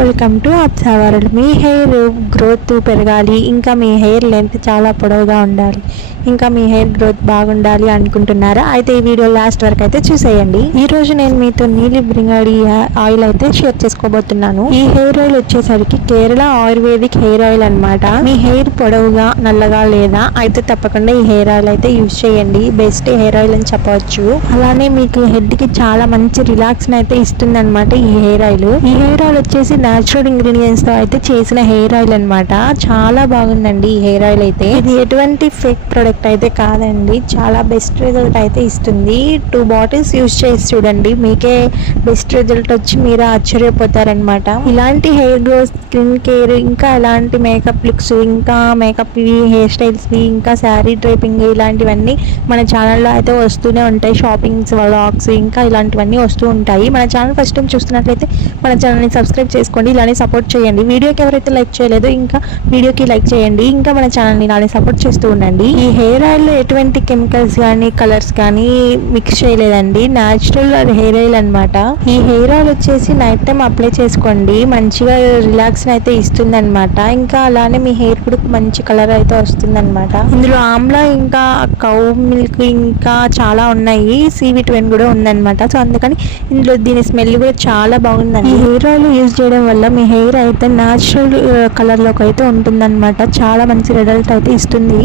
Welcome to Apsa world. మీ hair growth పెరగాలి, ఇంకా మీ హెయిర్ లెంత్ చాలా పొడవుగా ఉండాలి, ఇంకా మీ హెయిర్ గ్రోత్ బాగుండాలి అనుకుంటున్నారా? అయితే ఈ వీడియో లాస్ట్ వరకు అయితే చూసేయండి. ఈ రోజు నేను మీతో నీలి బ్రింగడి ఆయిల్ అయితే షేర్ చేసుకోబోతున్నాను. ఈ హెయిర్ ఆయిల్ వచ్చేసరికి కేరళ ఆయుర్వేదిక్ హెయిర్ ఆయిల్ అన్నమాట. మీ హెయిర్ పొడవుగా నల్లగా లేదా అయితే తప్పకుండా ఈ హెయిర్ ఆయిల్ అయితే యూజ్ చేయండి. బెస్ట్ హెయిర్ ఆయిల్ అని చెప్పవచ్చు. అలానే మీకు హెడ్ కి చాలా మంచి రిలాక్స్ అయితే ఇస్తుంది అనమాట ఈ హెయిర్ ఆయిల్. ఈ హెయిర్ ఆయిల్ వచ్చేసి న్యాచురల్ ఇంగ్రీడియంట్స్ తో అయితే చేసిన హెయిర్ ఆయిల్ అన్నమాట. చాలా బాగుందండి ఈ హెయిర్ ఆయిల్ అయితే. ఇది ఎటువంటి ఫేక్ ప్రొడక్ట్ అయితే కాదండి, చాలా బెస్ట్ రిజల్ట్ అయితే ఇస్తుంది. 2 బాటిల్స్ యూజ్ చేసి చూడండి, మీకే బెస్ట్ రిజల్ట్ వచ్చి మీరు ఆశ్చర్యపోతారనమాట. ఇలాంటి హెయిర్ గ్రోత్, స్కిన్ కేర్, ఇంకా ఎలాంటి మేకప్ లుక్స్, ఇంకా మేకప్ హెయిర్ స్టైల్స్, ఇంకా శారీ డ్రైపింగ్ ఇలాంటివన్నీ మన ఛానల్లో అయితే వస్తూనే ఉంటాయి. షాపింగ్స్, వ్లాగ్స్ ఇంకా ఇలాంటివన్నీ వస్తూ ఉంటాయి. మన ఛానల్ ఫస్ట్ టైం చూస్తున్నట్లయితే మన ఛానల్ని సబ్స్క్రైబ్ చేసుకోండి, ఇలానే సపోర్ట్ చేయండి. వీడియోకి ఎవరైతే లైక్ చేయలేదో ఇంకా వీడియోకి లైక్ చేయండి, ఇంకా మన ఛానల్ని ఇలానే సపోర్ట్ చేస్తూ ఉండండి. ఈ హెయిర్ ఆయిల్లో ఎటువంటి కెమికల్స్ కానీ కలర్స్ కానీ మిక్స్ చేయలేదండి, న్యాచురల్ హెయిర్ ఆయిల్ అనమాట. ఈ హెయిర్ ఆయిల్ వచ్చేసి నైట్ టైం అప్లై చేసుకోండి, మంచిగా రిలాక్స్ అయితే ఇస్తుంది అనమాట. ఇంకా అలానే మీ హెయిర్ కూడా మంచి కలర్ అయితే వస్తుంది అనమాట. ఇందులో ఆమ్లా, ఇంకా కౌ మిల్క్, ఇంకా చాలా ఉన్నాయి. సి విటమిన్ కూడా ఉందన్నమాట. సో అందుకని ఇందులో దీని స్మెల్ కూడా చాలా బాగుందండి. ఈ హెయిర్ ఆయిల్ యూజ్ చేయడం వల్ల మీ హెయిర్ అయితే న్యాచురల్ కలర్ లోకి అయితే ఉంటుందన్నమాట. చాలా మంచి రిజల్ట్ అయితే ఇస్తుంది.